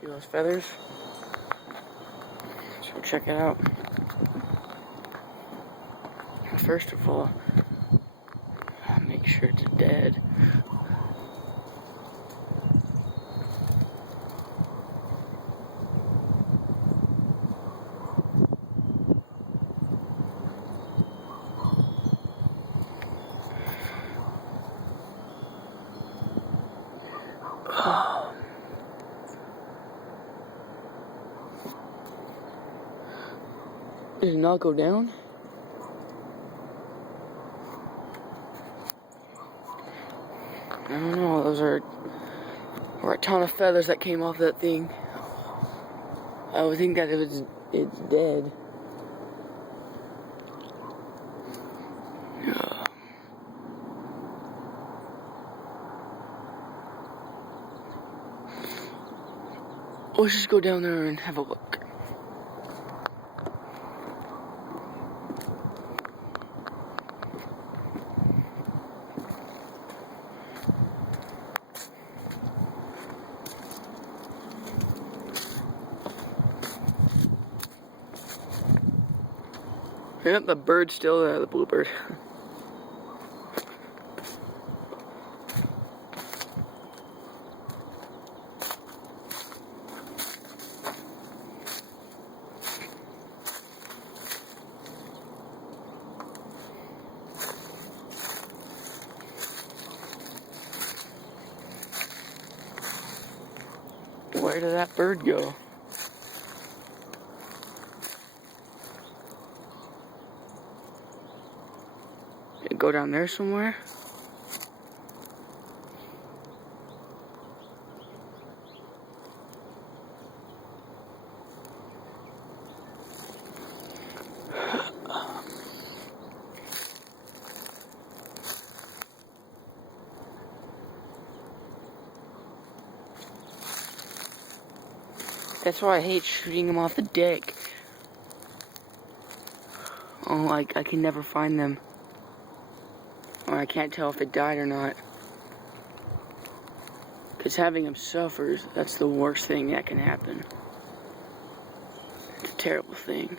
See those feathers? Let's go check it out. First of all, I'll make sure it's dead. Oh. Did it not go down? I don't know, those were a ton of feathers that came off that thing. I would think that it's dead. Let's just go down there and have a look. Yep, the bird's still there, the bluebird. Where did that bird go? Did it go down there somewhere? That's why I hate shooting them off the deck. Oh, I can never find them. Or I can't tell if it died or not. Because having them suffer, that's the worst thing that can happen. It's a terrible thing.